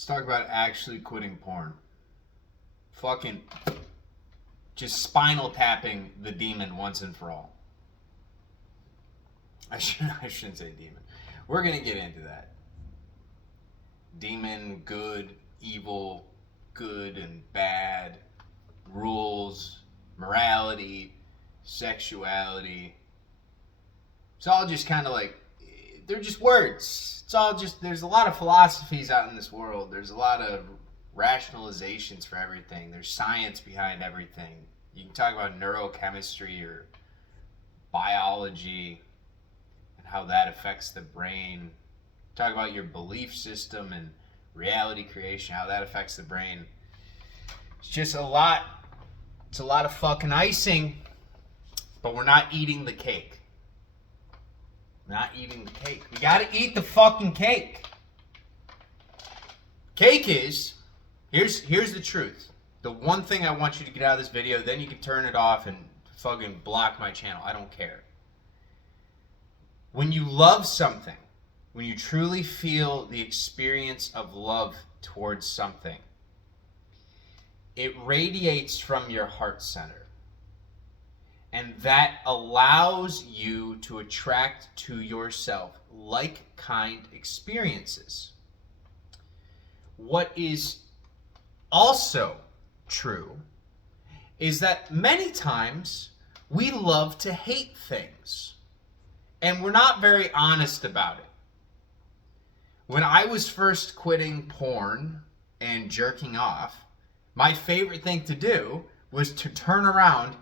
Let's talk about actually quitting porn. Fucking just spinal tapping the demon once and for all. I shouldn't say demon. We're going to get into that. Demon, good, evil, good and bad, rules, morality, sexuality. It's all just kind of like, they're just words. It's all just, there's a lot of philosophies out in this world. There's a lot of rationalizations for everything. There's science behind everything. You can talk about neurochemistry or biology and how that affects the brain. Talk about your belief system and reality creation, how that affects the brain. It's just a lot. It's a lot of fucking icing, but we're not eating the cake. Not eating the cake. We gotta eat the fucking cake. Cake is, here's the truth. The one thing I want you to get out of this video, then you can turn it off and fucking block my channel. I don't care. When you love something, when you truly feel the experience of love towards something, it radiates from your heart center. And that allows you to attract to yourself like-kind experiences. What is also true is that many times we love to hate things, and we're not very honest about it. When I was first quitting porn and jerking off, my favorite thing to do was to turn around,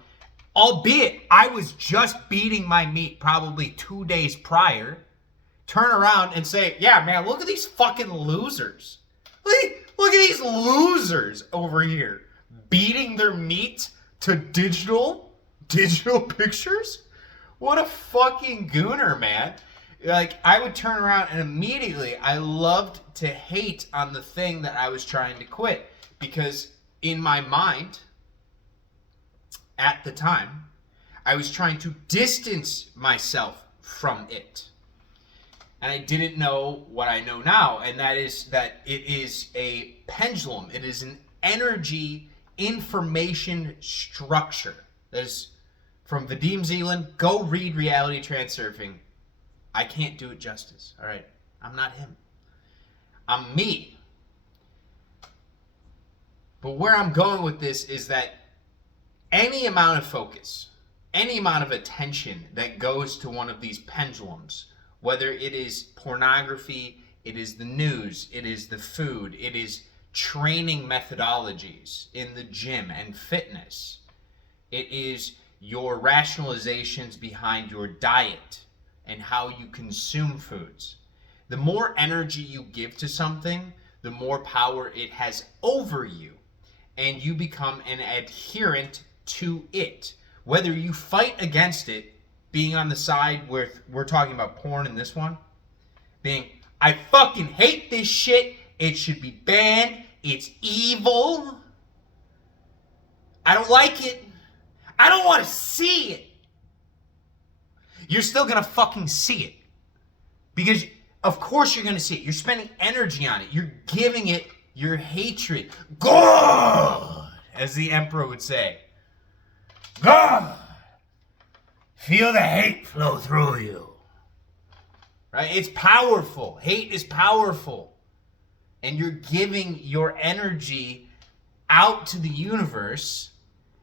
albeit I was just beating my meat probably 2 days prior, turn around and say, yeah, man, look at these fucking losers. Look at these losers over here beating their meat to digital pictures. What a fucking gooner, man. Like, I would turn around and immediately I loved to hate on the thing that I was trying to quit, because in my mind, at the time, I was trying to distance myself from it. And I didn't know what I know now, and that is that it is a pendulum. It is an energy information structure. That is from Vadim Zeland. Go read Reality Transurfing. I can't do it justice, all right? I'm not him. I'm me. But where I'm going with this is that any amount of focus, any amount of attention that goes to one of these pendulums, whether it is pornography, it is the news, it is the food, it is training methodologies in the gym and fitness, it is your rationalizations behind your diet and how you consume foods. The more energy you give to something, the more power it has over you, and you become an adherent to it. Whether you fight against it, being on the side where we're talking about porn in this one, being, I fucking hate this shit, it should be banned, it's evil, I don't like it, I don't want to see it. You're still gonna fucking see it. Because of course you're gonna see it. You're spending energy on it. You're giving it your hatred. God, as the emperor would say. God, feel the hate flow through you. Right? It's powerful. Hate is powerful. And you're giving your energy out to the universe,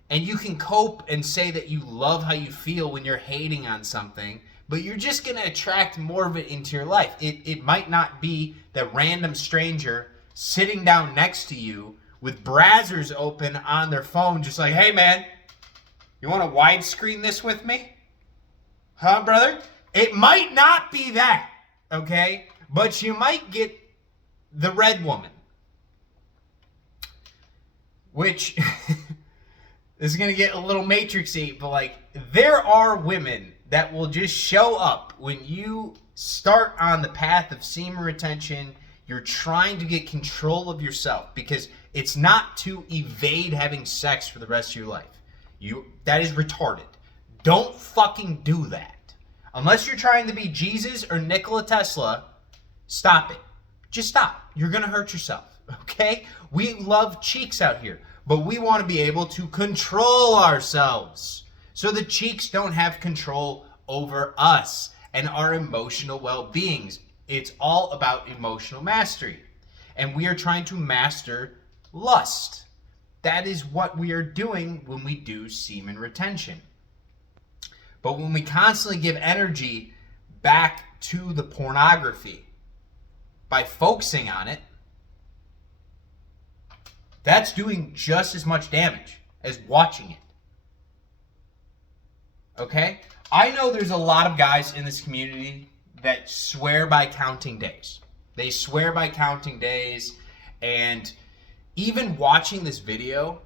and you can cope and say that you love how you feel when you're hating on something, but you're just going to attract more of it into your life. It might not be the random stranger sitting down next to you with browsers open on their phone, just like, hey man, you want to widescreen this with me? Huh, brother? It might not be that, okay? But you might get the red woman, which this is going to get a little matrixy, but like, there are women that will just show up when you start on the path of semen retention. You're trying to get control of yourself, because it's not to evade having sex for the rest of your life. That is retarded. Don't fucking do that. Unless you're trying to be Jesus or Nikola Tesla, stop it. Just stop. You're going to hurt yourself. Okay? We love cheeks out here, but we want to be able to control ourselves so the cheeks don't have control over us and our emotional well-beings. It's all about emotional mastery. And we are trying to master lust. That is what we are doing when we do semen retention. But when we constantly give energy back to the pornography by focusing on it, that's doing just as much damage as watching it. Okay? I know there's a lot of guys in this community that swear by counting days. They swear by counting days, and even watching this video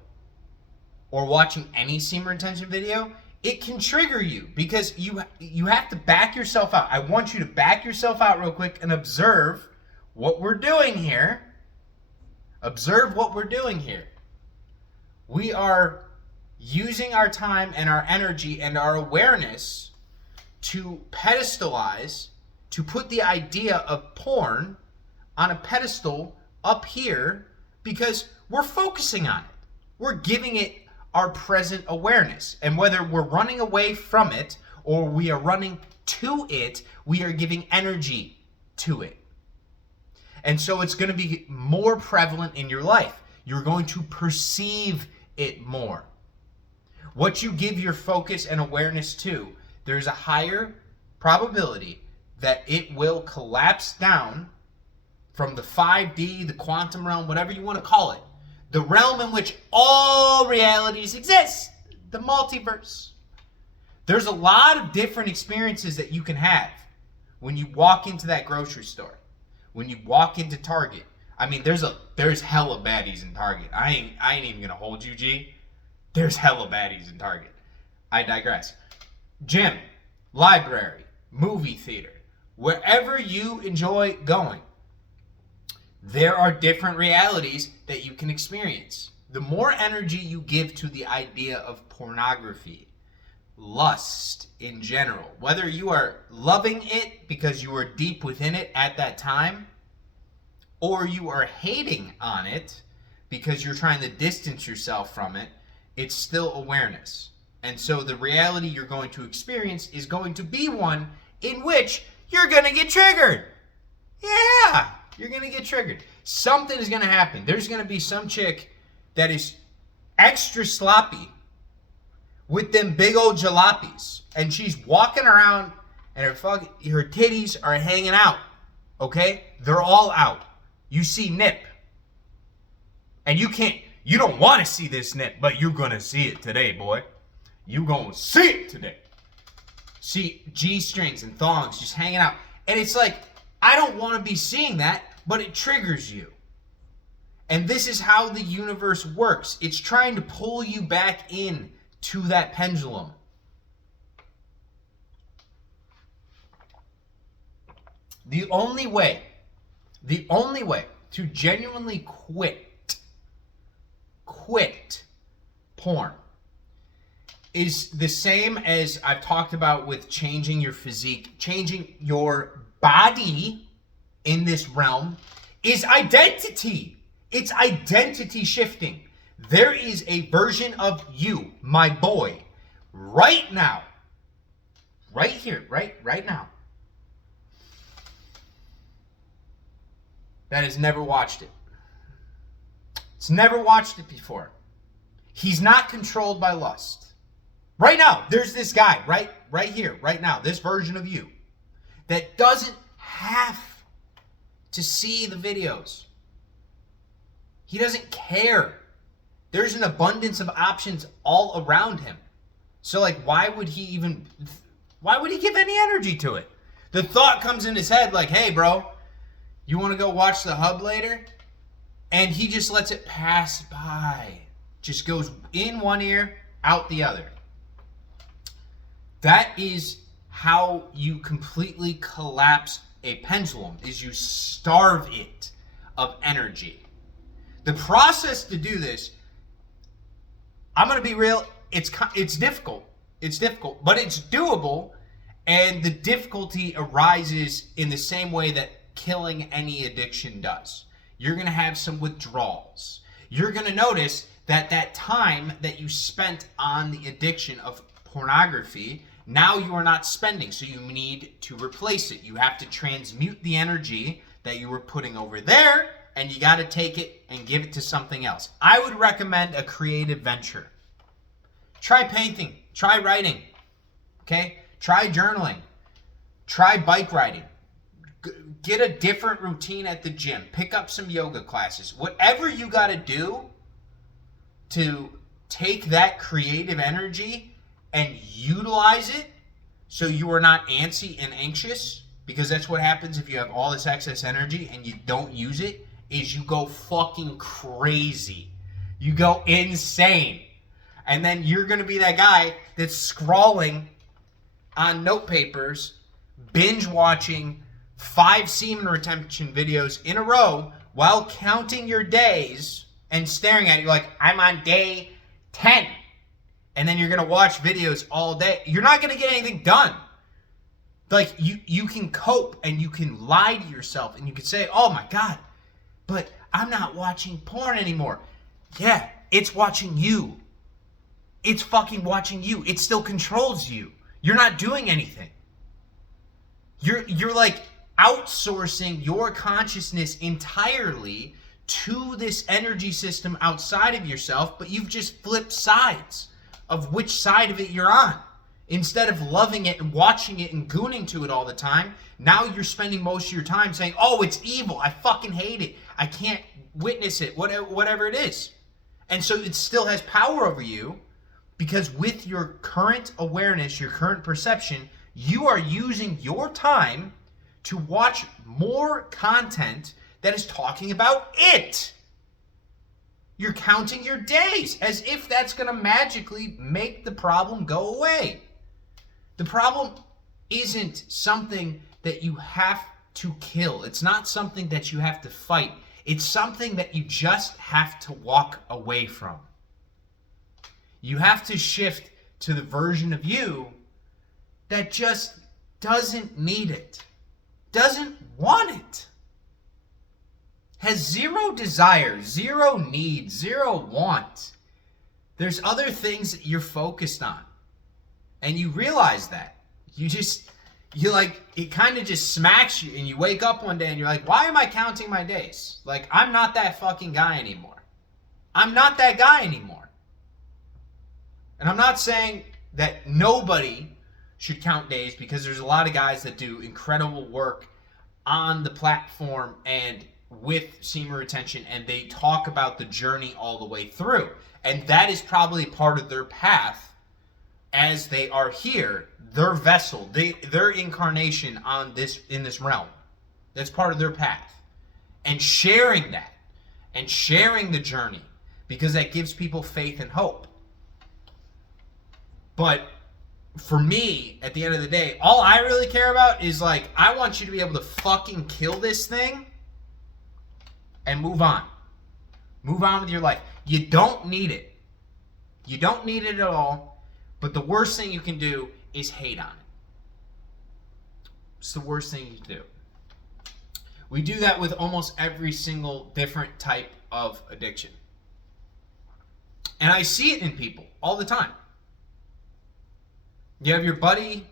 or watching any semen retention video, it can trigger you because you have to back yourself out. I want you to back yourself out real quick and observe what we're doing here. Observe what we're doing here. We are using our time and our energy and our awareness to pedestalize, to put the idea of porn on a pedestal up here because we're focusing on it. We're giving it our present awareness. And whether we're running away from it or we are running to it, we are giving energy to it. And so it's going to be more prevalent in your life. You're going to perceive it more. What you give your focus and awareness to, there's a higher probability that it will collapse down from the 5D, the quantum realm, whatever you want to call it, the realm in which all realities exist, the multiverse. There's a lot of different experiences that you can have when you walk into that grocery store, when you walk into Target. I mean, there's hella baddies in Target. I ain't even gonna hold you, G. There's hella baddies in Target. I digress. Gym, library, movie theater, wherever you enjoy going, there are different realities that you can experience. The more energy you give to the idea of pornography, lust in general, whether you are loving it because you are deep within it at that time, or you are hating on it because you're trying to distance yourself from it, it's still awareness. And so the reality you're going to experience is going to be one in which you're going to get triggered. Yeah, you're going to get triggered. Something is going to happen. There's going to be some chick that is extra sloppy with them big old jalopies. And she's walking around and her titties are hanging out. Okay? They're all out. You see nip. And you don't want to see this nip, but you're going to see it today, boy. You're going to see it today. See G-strings and thongs just hanging out. And it's like, I don't want to be seeing that, but it triggers you. And this is how the universe works. It's trying to pull you back in to that pendulum. The only way to genuinely quit porn is the same as I've talked about with changing your physique, changing your body in this realm, is identity. It's identity shifting. There is a version of you, my boy, right now, right here, right now, that has never watched it. It's never watched it before. He's not controlled by lust. Right now, there's this guy, right here, right now, this version of you that doesn't have to see the videos. He doesn't care. There's an abundance of options all around him. So like, why would he give any energy to it? The thought comes in his head like, hey bro, you want to go watch the hub later? And he just lets it pass by. Just goes in one ear, out the other. That is how you completely collapse a pendulum, is you starve it of energy. The process to do this, I'm going to be real, it's difficult. It's difficult, but it's doable, and the difficulty arises in the same way that killing any addiction does. You're going to have some withdrawals. You're going to notice that that time that you spent on the addiction of pornography, now you are not spending, so you need to replace it. You have to transmute the energy that you were putting over there, and you got to take it and give it to something else. I would recommend a creative venture. Try painting, try writing, okay? Try journaling, try bike riding. Get a different routine at the gym. Pick up some yoga classes. Whatever you got to do to take that creative energy and utilize it so you are not antsy and anxious, because that's what happens if you have all this excess energy and you don't use it, is you go fucking crazy. You go insane. And then you're going to be that guy that's scrawling on note papers, binge watching 5 semen retention videos in a row while counting your days and staring at it. You're like, I'm on day 10. And then you're going to watch videos all day. You're not going to get anything done. Like, you can cope and you can lie to yourself and you can say, oh my God, but I'm not watching porn anymore. Yeah, it's watching you. It's fucking watching you. It still controls you. You're not doing anything. You're like outsourcing your consciousness entirely to this energy system outside of yourself, but you've just flipped sides of which side of it you're on. Instead of loving it and watching it and gooning to it all the time, now you're spending most of your time saying, oh, it's evil. I fucking hate it. I can't witness it, whatever it is. And so it still has power over you, because with your current awareness, your current perception, you are using your time to watch more content that is talking about it. You're counting your days as if that's going to magically make the problem go away. The problem isn't something that you have to kill. It's not something that you have to fight. It's something that you just have to walk away from. You have to shift to the version of you that just doesn't need it, doesn't want it, has zero desire, zero need, zero want. There's other things that you're focused on. And you realize that. It kind of just smacks you, and you wake up one day and you're like, why am I counting my days? Like, I'm not that fucking guy anymore. I'm not that guy anymore. And I'm not saying that nobody should count days, because there's a lot of guys that do incredible work on the platform and with semen retention, and they talk about the journey all the way through. And that is probably part of their path as they are here, their vessel, their incarnation in this realm. That's part of their path. And sharing that, and sharing the journey, because that gives people faith and hope. But for me, at the end of the day, all I really care about is, like, I want you to be able to fucking kill this thing and move on. Move on with your life. You don't need it. You don't need it at all. But the worst thing you can do is hate on it. It's the worst thing you can do. We do that with almost every single different type of addiction. And I see it in people all the time. You have your buddy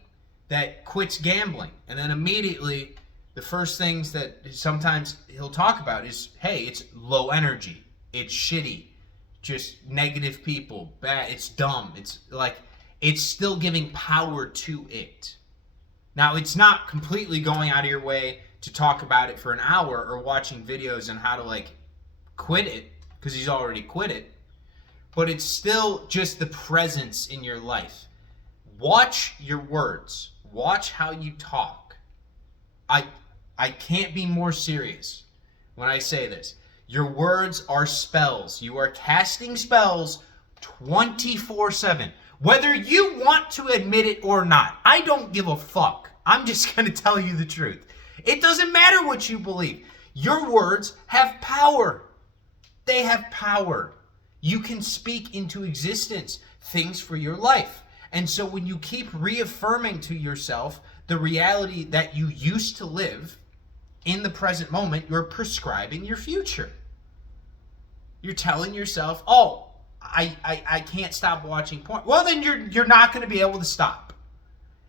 that quits gambling, and then immediately the first things that sometimes he'll talk about is, hey, it's low energy, it's shitty, just negative people, bad, it's dumb. It's like, it's still giving power to it. Now, it's not completely going out of your way to talk about it for an hour or watching videos on how to, like, quit it, because he's already quit it. But it's still just the presence in your life. Watch your words. Watch how you talk. I can't be more serious when I say this. Your words are spells. You are casting spells 24/7. Whether you want to admit it or not, I don't give a fuck. I'm just going to tell you the truth. It doesn't matter what you believe. Your words have power. They have power. You can speak into existence things for your life. And so when you keep reaffirming to yourself the reality that you used to live, In the present moment, you're prescribing your future. You're telling yourself, oh, I can't stop watching porn. Well, then you're not going to be able to stop.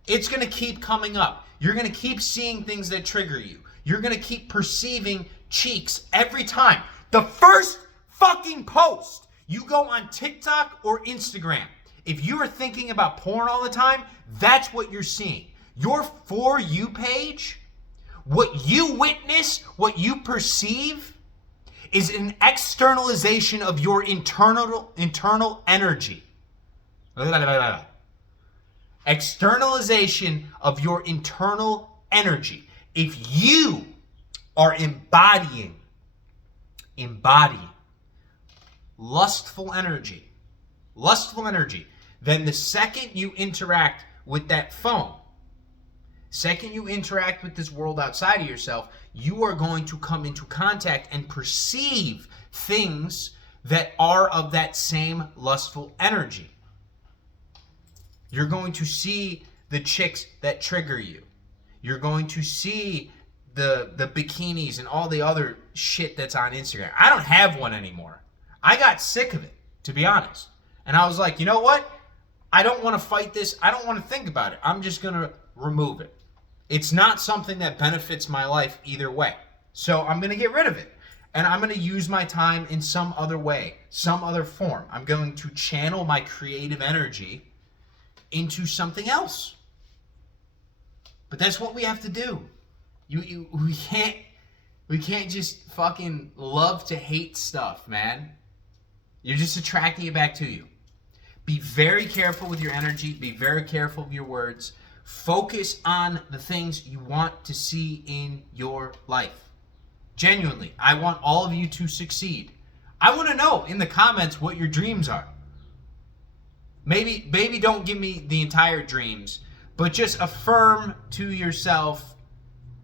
It's going to keep coming up. You're going to keep seeing things that trigger you. You're going to keep perceiving cheeks every time. The first fucking post you go on TikTok or Instagram, if you are thinking about porn all the time, that's what you're seeing. Your For You page, what you witness, what you perceive, is an externalization of your internal energy. Externalization of your internal energy. If you are embodying lustful energy, then the second you interact with that phone, second you interact with this world outside of yourself, you are going to come into contact and perceive things that are of that same lustful energy. You're going to see the chicks that trigger you. You're going to see the bikinis and all the other shit that's on Instagram. I don't have one anymore. I got sick of it, to be honest. And I was like, you know what? I don't want to fight this. I don't want to think about it. I'm just going to remove it. It's not something that benefits my life either way. So I'm going to get rid of it. And I'm going to use my time in some other way, some other form. I'm going to channel my creative energy into something else. But that's what we have to do. We can't just fucking love to hate stuff, man. You're just attracting it back to you. Be very careful with your energy. Be very careful with your words. Focus on the things you want to see in your life. Genuinely, I want all of you to succeed. I want to know in the comments what your dreams are. Maybe don't give me the entire dreams, but just affirm to yourself,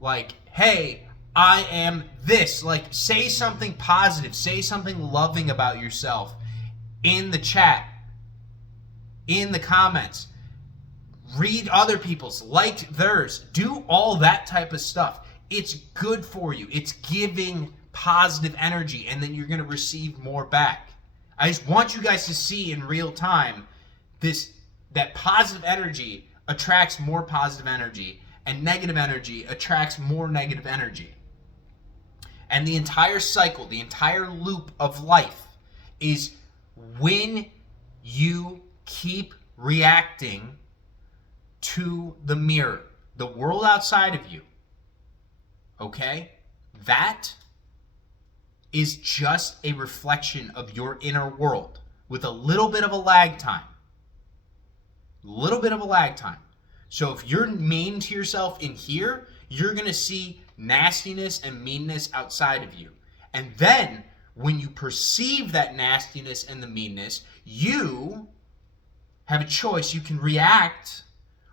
like, hey, I am this. Like, say something positive, say something loving about yourself in the chat, in the comments. Read other people's, like theirs. Do all that type of stuff. It's good for you. It's giving positive energy, and then you're going to receive more back. I just want you guys to see in real time that positive energy attracts more positive energy, and negative energy attracts more negative energy. And the entire cycle, the entire loop of life is when you keep reacting to the mirror, the world outside of you. Okay? That is just a reflection of your inner world with a little bit of a lag time. So if you're mean to yourself in here, you're going to see nastiness and meanness outside of you. And then when you perceive that nastiness and the meanness, you have a choice. You can react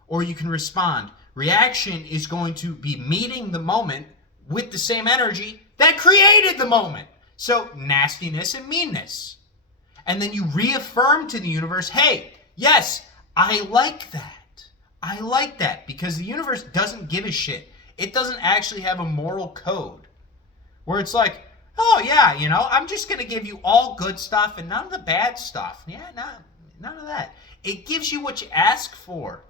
or you can respond. Reaction is going to be meeting the moment with the same energy that created the moment. So nastiness and meanness. And then you reaffirm to the universe, hey, yes, I like that, because the universe doesn't give a shit. It doesn't actually have a moral code where it's like, oh yeah, I'm just going to give you all good stuff and none of the bad stuff. Yeah, none of that. It gives you what you ask for.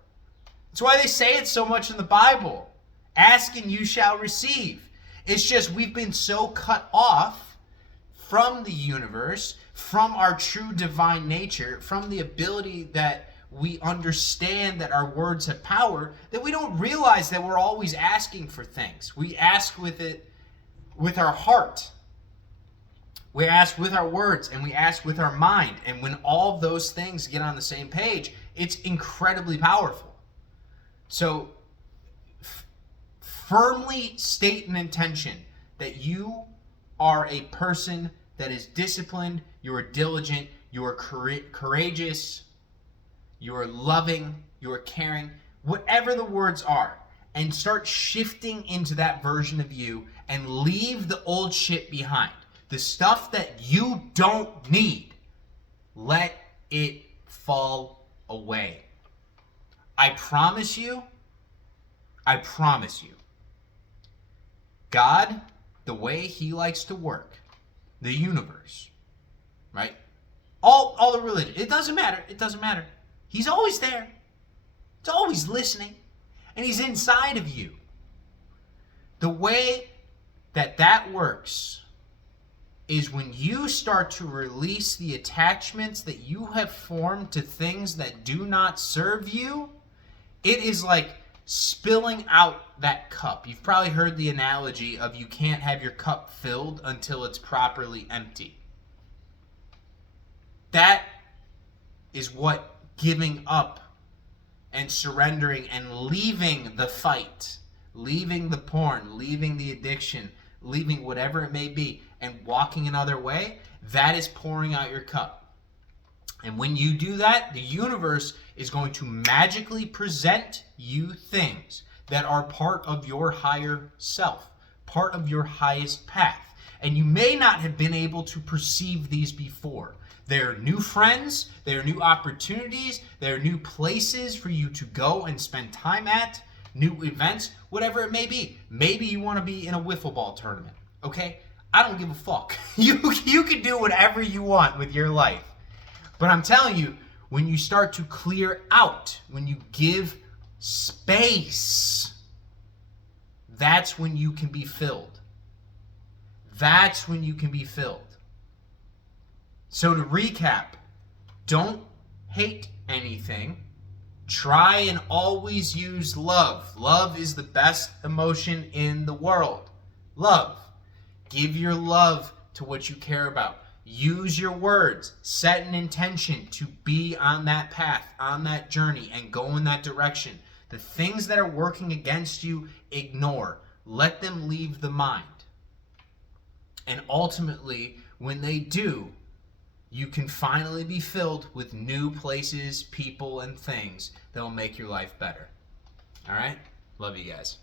That's why they say it so much in the Bible. Ask and you shall receive. It's just we've been so cut off from the universe, from our true divine nature, from the ability that we understand that our words have power, that we don't realize that we're always asking for things. We ask with our heart. We ask with our words, and we ask with our mind. And when all of those things get on the same page, it's incredibly powerful. So firmly state an intention that you are a person that is disciplined, you are diligent, you are courageous, you are loving, you are caring, whatever the words are, and start shifting into that version of you and leave the old shit behind. The stuff that you don't need, let it fall away. I promise you, God, the way he likes to work, the universe, right? All the religion, it doesn't matter. It doesn't matter. He's always there. He's always listening. And he's inside of you. The way that works is when you start to release the attachments that you have formed to things that do not serve you, it is like spilling out that cup. You've probably heard the analogy of you can't have your cup filled until it's properly empty. That is what giving up and surrendering and leaving the fight, leaving the porn, leaving the addiction, leaving whatever it may be, and walking another way, that is pouring out your cup. And when you do that, the universe is going to magically present you things that are part of your higher self, part of your highest path. And you may not have been able to perceive these before. They're new friends, they're new opportunities, they're new places for you to go and spend time at, new events, whatever it may be. Maybe you want to be in a wiffle ball tournament, okay? I don't give a fuck. You can do whatever you want with your life. But I'm telling you, when you start to clear out, when you give space, that's when you can be filled. That's when you can be filled. So to recap, don't hate anything. Try and always use love. Love is the best emotion in the world. Love. Give your love to what you care about. Use your words. Set an intention to be on that path, on that journey, and go in that direction. The things that are working against you, ignore. Let them leave the mind. And ultimately, when they do, you can finally be filled with new places, people, and things that will make your life better. All right? Love you guys.